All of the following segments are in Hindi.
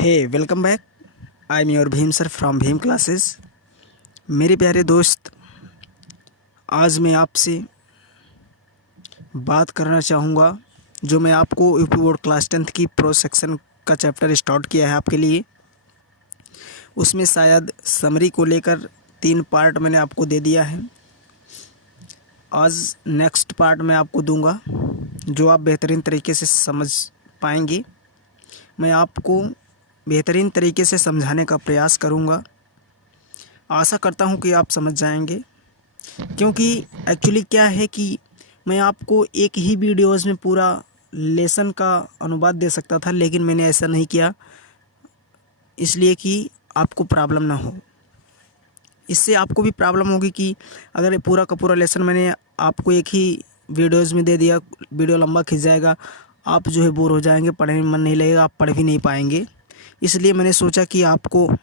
Hey welcome back. I am your Bhim sir from Bhim classes. मेरे प्यारे दोस्त, आज मैं आपसे बात करना चाहूँगा जो मैं आपको यूपी बोर्ड क्लास 10th की प्रो सेक्शन का चैप्टर स्टार्ट किया है आपके लिए। उसमें शायद समरी को लेकर 3 पार्ट मैंने आपको दे दिया है। आज नेक्स्ट पार्ट मैं आपको दूंगा जो आप बेहतरीन तरीके से समझ पाएंगे। मैं आपको बेहतरीन तरीके से समझाने का प्रयास करूंगा। आशा करता हूं कि आप समझ जाएंगे, क्योंकि एक्चुअली क्या है कि मैं आपको एक ही वीडियोज़ में पूरा लेसन का अनुवाद दे सकता था, लेकिन मैंने ऐसा नहीं किया, इसलिए कि आपको प्रॉब्लम ना हो। इससे आपको भी प्रॉब्लम होगी कि अगर पूरा का पूरा लेसन मैंने आपको एक ही वीडियोज़ में दे दिया, वीडियो लंबा खिंच जाएगा, आप जो है बोर हो जाएंगे, पढ़ने में मन नहीं लगेगा, आप पढ़ भी नहीं पाएंगे। इसलिए मैंने सोचा कि आपको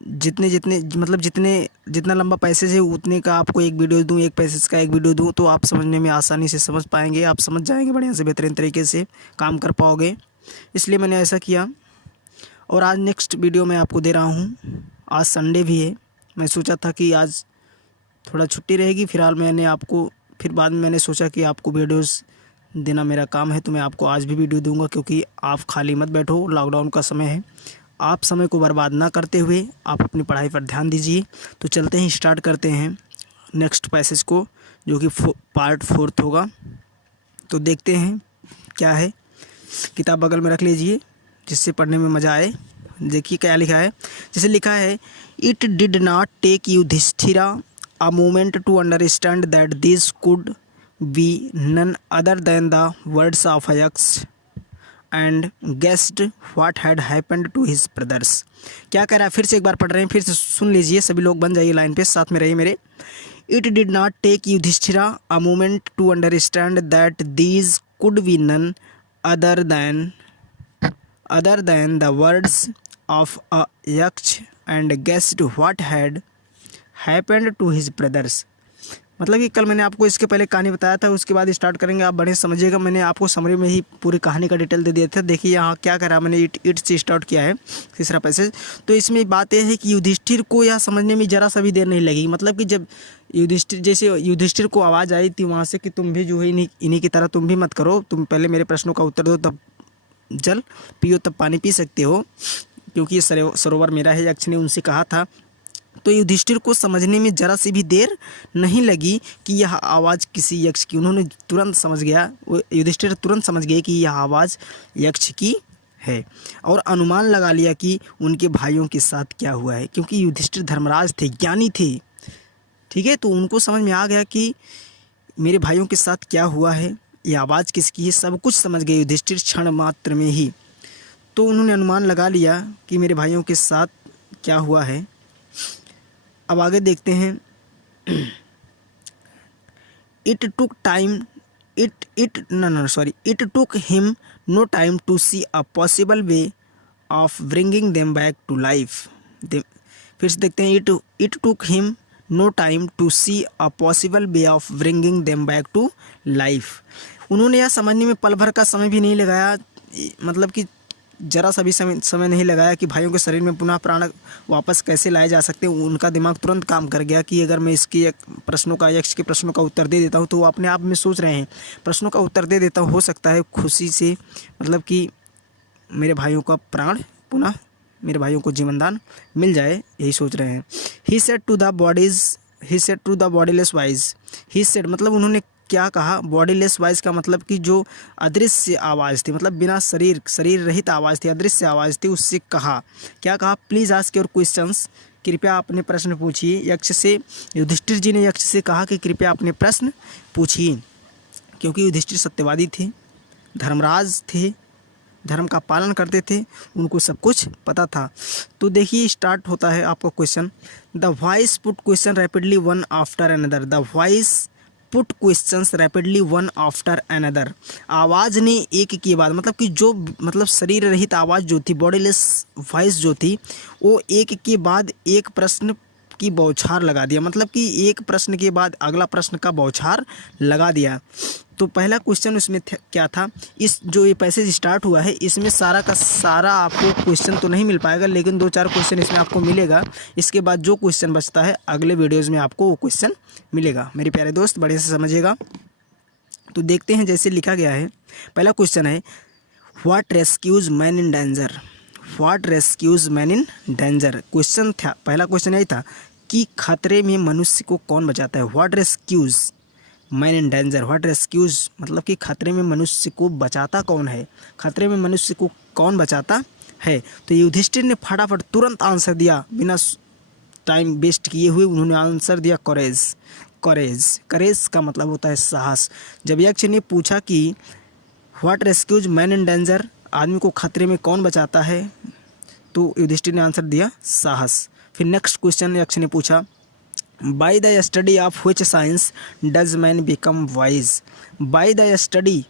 जितना लंबा पैसेज है उतने का आपको एक वीडियो दूं, एक पैसेज का एक वीडियो दूं, तो आप समझने में आसानी से समझ पाएंगे, आप समझ जाएंगे, बढ़िया से बेहतरीन तरीके से काम कर पाओगे। इसलिए मैंने ऐसा किया। और आज नेक्स्ट वीडियो मैं आपको दे रहा हूँ। आज संडे भी है, मैं सोचा था कि आज थोड़ा छुट्टी रहेगी, फिर बाद में मैंने सोचा कि आपको वीडियोज़ देना मेरा काम है, तो मैं आपको आज भी वीडियो दूंगा, क्योंकि आप खाली मत बैठो, लॉकडाउन का समय है। आप समय को बर्बाद ना करते हुए आप अपनी पढ़ाई पर ध्यान दीजिए। तो चलते हैं, स्टार्ट करते हैं नेक्स्ट पैसेज को, जो कि पार्ट 4 होगा। तो देखते हैं क्या है। किताब बगल में रख लीजिए जिससे पढ़ने में मज़ा आए। देखिए क्या लिखा है। जैसे लिखा है, it did not take Yudhishthira a moment to understand that this could be none other than the words of Ajax and guessed what had happened to his brothers। क्या कह रहा है, फिर से एक बार पढ़ रहे हैं, फिर से सुन लीजिए, सभी लोग बन जाइए लाइन पे, साथ में रहिए मेरे। It did not take Yudhishthira a moment to understand that these could be none other than the words of Ajax and guessed what had happened to his brothers। मतलब कि कल मैंने आपको इसके पहले कहानी बताया था, उसके बाद स्टार्ट करेंगे, आप बढ़िया समझिएगा। मैंने आपको समरी में ही पूरी कहानी का डिटेल दे दिया था। देखिए यहाँ क्या करा, मैंने इट से स्टार्ट किया है तीसरा पैसेज। तो इसमें बात यह है कि युधिष्ठिर को यह समझने में ज़रा सा भी देर नहीं लगी। मतलब कि जब युधिष्ठिर को आवाज़ आई थी वहाँ से कि तुम भी जो है इन्हीं की तरह तुम भी मत करो, तुम पहले मेरे प्रश्नों का उत्तर दो, तब जल पियो, तब पानी पी सकते हो, क्योंकि ये सरोवर मेरा है, यक्ष ने उनसे कहा था। तो युधिष्ठिर को समझने में ज़रा सी भी देर नहीं लगी कि यह आवाज़ किसी यक्ष की। उन्होंने तुरंत समझ गया, युधिष्ठिर तुरंत समझ गए कि यह आवाज़ यक्ष की है, और अनुमान लगा लिया कि उनके भाइयों के साथ क्या हुआ है, क्योंकि युधिष्ठिर धर्मराज थे, ज्ञानी थे, ठीक है। तो उनको समझ में आ गया कि मेरे भाइयों के साथ क्या हुआ है, यह आवाज़ किसकी है, सब कुछ समझ गए युधिष्ठिर क्षण मात्र में ही। तो उन्होंने अनुमान लगा लिया कि मेरे भाइयों के साथ क्या हुआ है। अब आगे देखते हैं। It took him no time to see a possible way of bringing them back to life. फिर से देखते हैं। It took him no time to see a possible way of bringing them back to life. उन्होंने यह समझने में पल भर का समय भी नहीं लगाया, मतलब कि जरा सा भी समय नहीं लगाया कि भाइयों के शरीर में पुनः प्राण वापस कैसे लाए जा सकते हैं। उनका दिमाग तुरंत काम कर गया कि अगर मैं इसकी यक्ष के प्रश्नों का उत्तर दे देता हूँ, तो वो अपने आप में सोच रहे हैं, प्रश्नों का उत्तर दे देता हूँ, हो सकता है खुशी से, मतलब कि मेरे भाइयों का प्राण पुनः, मेरे भाइयों को जीवनदान मिल जाए, यही सोच रहे हैं। He said to the bodiless wise. He said मतलब उन्होंने क्या कहा, बॉडीलेस वॉइस का मतलब कि जो अदृश्य आवाज़ थी, मतलब बिना शरीर रहित आवाज़ थी, अदृश्य आवाज़ थी, उससे कहा, क्या कहा, प्लीज़ आस्क योर क्वेश्चंस, कृपया अपने प्रश्न पूछिए। यक्ष से, युधिष्ठिर जी ने यक्ष से कहा कि कृपया अपने प्रश्न पूछिए, क्योंकि युधिष्ठिर सत्यवादी थे, धर्मराज थे, धर्म का पालन करते थे, उनको सब कुछ पता था। तो देखिए स्टार्ट होता है आपका question. The voice put question rapidly one after another. The voice put questions rapidly one after another. आवाज़ ने एक के बाद, मतलब कि जो मतलब शरीर रहित आवाज़ जो थी, बॉडीलेस वॉइस जो थी, वो एक के बाद एक प्रश्न की बौछार लगा दिया, मतलब कि एक प्रश्न के बाद अगला प्रश्न का बौछार लगा दिया। तो पहला क्वेश्चन उसमें क्या था, इस जो ये पैसेज स्टार्ट हुआ है इसमें सारा का सारा आपको क्वेश्चन तो नहीं मिल पाएगा, लेकिन 2-4 क्वेश्चन इसमें आपको मिलेगा। इसके बाद जो क्वेश्चन बचता है अगले वीडियोज़ में आपको वो क्वेश्चन मिलेगा। मेरे प्यारे दोस्त बड़े से समझिएगा। तो देखते हैं जैसे लिखा गया है। पहला क्वेश्चन है what rescues man in danger. What rescues man in danger question था, पहला क्वेश्चन यही था कि खतरे में मनुष्य को कौन बचाता है। What rescues man in danger, what rescues मतलब कि खतरे में मनुष्य को बचाता कौन है, खतरे में मनुष्य को कौन बचाता है। तो युधिष्ठिर ने फटाफट तुरंत आंसर दिया, बिना टाइम वेस्ट किए हुए उन्होंने आंसर दिया करेज। करेज, करेज का मतलब होता है साहस। जब यक्ष ने पूछा कि what rescues man in danger, आदमी को खतरे में कौन बचाता है, तो युधिष्ठिर ने आंसर दिया साहस। फिर नेक्स्ट क्वेश्चन यक्ष ने पूछा by the study of which science does man become wise. By the study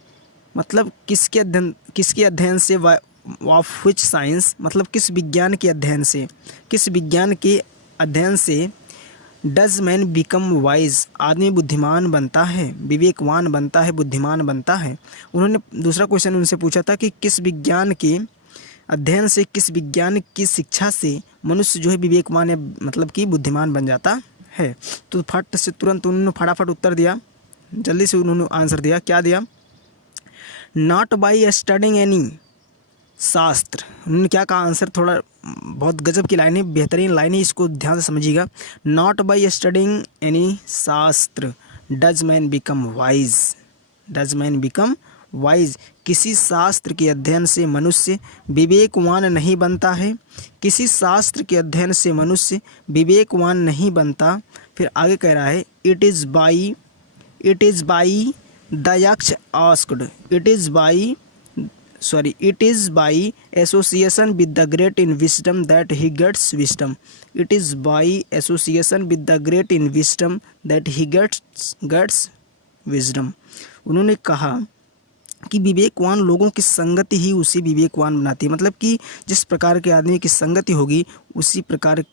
मतलब किसके अध्ययन से, ऑफ व्हिच साइंस मतलब किस विज्ञान के अध्ययन से, किस विज्ञान के अध्ययन से डज मैन बिकम वाइज आदमी बुद्धिमान बनता है, विवेकवान बनता है, बुद्धिमान बनता है। उन्होंने दूसरा क्वेश्चन उनसे पूछा था कि किस विज्ञान के अध्ययन से, किस विज्ञान की शिक्षा से मनुष्य जो है विवेकवान है मतलब कि बुद्धिमान बन जाता है। तो फट से तुरंत उन्होंने फटाफट उत्तर दिया, जल्दी से उन्होंने आंसर दिया। क्या दिया, नॉट बाई स्टडिंग एनी शास्त्र। उन्होंने क्या कहा आंसर, थोड़ा बहुत गजब की लाइन है, बेहतरीन लाइन है, इसको ध्यान से समझिएगा। नॉट बाई स्टडिंग एनी शास्त्र does man become wise. Does man become wise, किसी शास्त्र के अध्ययन से मनुष्य विवेकवान नहीं बनता है, किसी शास्त्र के अध्ययन से मनुष्य विवेकवान नहीं बनता। फिर आगे कह रहा है it is by the Yaksha asked, it is by association with the great in wisdom that he gets wisdom. It is by association with the great in wisdom that he gets wisdom. उन्होंने कहा कि विवेकवान लोगों की संगति ही उसे विवेकवान बनाती है, मतलब कि जिस प्रकार के आदमी की संगति होगी उसी प्रकार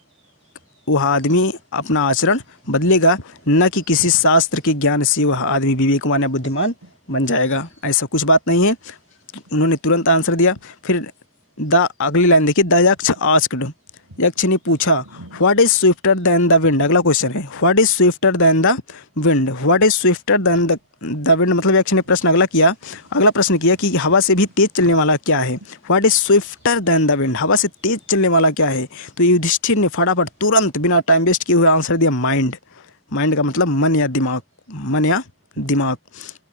वह आदमी अपना आचरण बदलेगा, न कि किसी शास्त्र के ज्ञान से वह आदमी विवेकवान या बुद्धिमान बन जाएगा। ऐसा कुछ बात नहीं है। उन्होंने तुरंत आंसर दिया। फिर अगली लाइन देखिए, द यक्ष आस्क्ड, यक्ष ने पूछा what is swifter than the wind. अगला क्वेश्चन है what is swifter than the wind. What is swifter than the wind मतलब यक्ष ने प्रश्न अगला प्रश्न किया कि हवा से भी तेज चलने वाला क्या है। What is swifter than the wind, हवा से तेज चलने वाला क्या है। तो युधिष्ठिर ने फटाफट तुरंत बिना टाइम वेस्ट किए हुए आंसर दिया माइंड। माइंड का मतलब मन या दिमाग।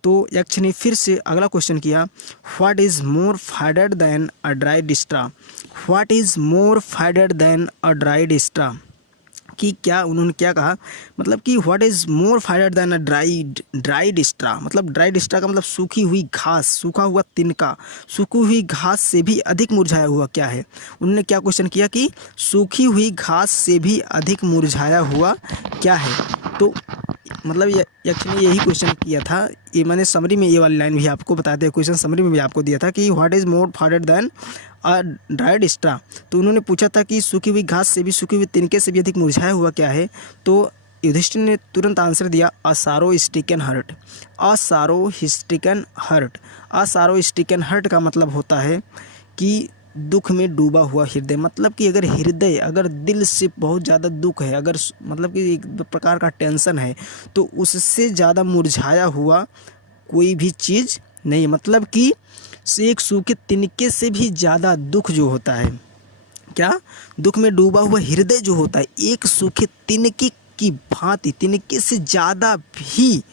तो यक्ष ने फिर से अगला क्वेश्चन किया what is more faded than a dried straw. What is more faded than a dried straw, कि क्या उन्होंने क्या कहा, मतलब कि what is more faded than a dried straw, मतलब ड्राइड स्ट्रा का मतलब सूखी हुई घास, सूखा हुआ तिनका, सूखी हुई घास से भी अधिक मुरझाया हुआ क्या है। उन्होंने क्या क्वेश्चन किया कि सूखी हुई घास से भी अधिक मुरझाया हुआ क्या है। तो मतलब यक्ष ने यही क्वेश्चन किया था। ये मैंने समरी में ये वाली लाइन भी आपको बताते हैं, क्वेश्चन समरी में भी आपको दिया था कि what is more faded than a dried straw. तो उन्होंने पूछा था कि सूखी हुई घास से भी, सूखी हुई तिनके से भी अधिक मुरझाया हुआ क्या है। तो युधिष्ठिर ने तुरंत आंसर दिया अ सारो स्टिकन हर्ट। अ सारो स्टिकन हर्ट। अ सारो स्टिकन हर्ट का मतलब होता है कि दुख में डूबा हुआ हृदय, मतलब कि अगर दिल से बहुत ज़्यादा दुख है, अगर मतलब कि एक प्रकार का टेंशन है, तो उससे ज़्यादा मुरझाया हुआ कोई भी चीज़ नहीं, मतलब कि एक सूखे तिनके से भी ज़्यादा दुख जो होता है, क्या दुख में डूबा हुआ हृदय जो होता है एक सूखे तिनके की भांति, तिनके से ज़्यादा भी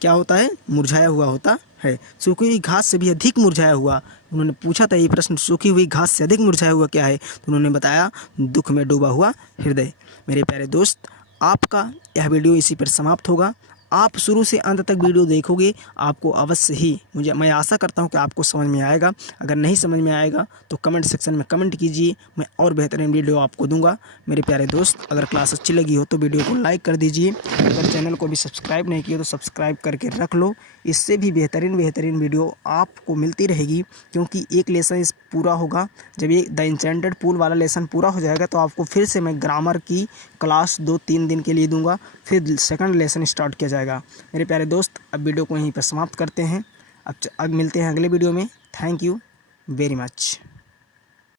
क्या होता है, मुरझाया हुआ होता है। सूखी हुई घास से भी अधिक मुरझाया हुआ, उन्होंने पूछा था ये प्रश्न, सूखी हुई घास से अधिक मुरझाया हुआ क्या है, तो उन्होंने बताया दुख में डूबा हुआ हृदय। मेरे प्यारे दोस्त, आपका यह वीडियो इसी पर समाप्त होगा। आप शुरू से अंत तक वीडियो देखोगे, आपको अवश्य ही, मैं आशा करता हूं कि आपको समझ में आएगा। अगर नहीं समझ में आएगा तो कमेंट सेक्शन में कमेंट कीजिए, मैं और बेहतरीन वीडियो आपको दूंगा। मेरे प्यारे दोस्त, अगर क्लास अच्छी लगी हो तो वीडियो को लाइक कर दीजिए। अगर चैनल को भी सब्सक्राइब नहीं किया तो सब्सक्राइब करके रख लो, इससे भी बेहतरीन वीडियो आपको मिलती रहेगी, क्योंकि एक लेसन इस पूरा होगा, जब ये द इंचेंटेड पूल वाला लेसन पूरा हो जाएगा तो आपको फिर से मैं ग्रामर की क्लास 2-3 दिन के लिए दूंगा, फिर सेकंड लेसन स्टार्ट किया जाएगा। मेरे प्यारे दोस्त, अब वीडियो को यहीं पर समाप्त करते हैं। अब मिलते हैं अगले वीडियो में। Thank you very much.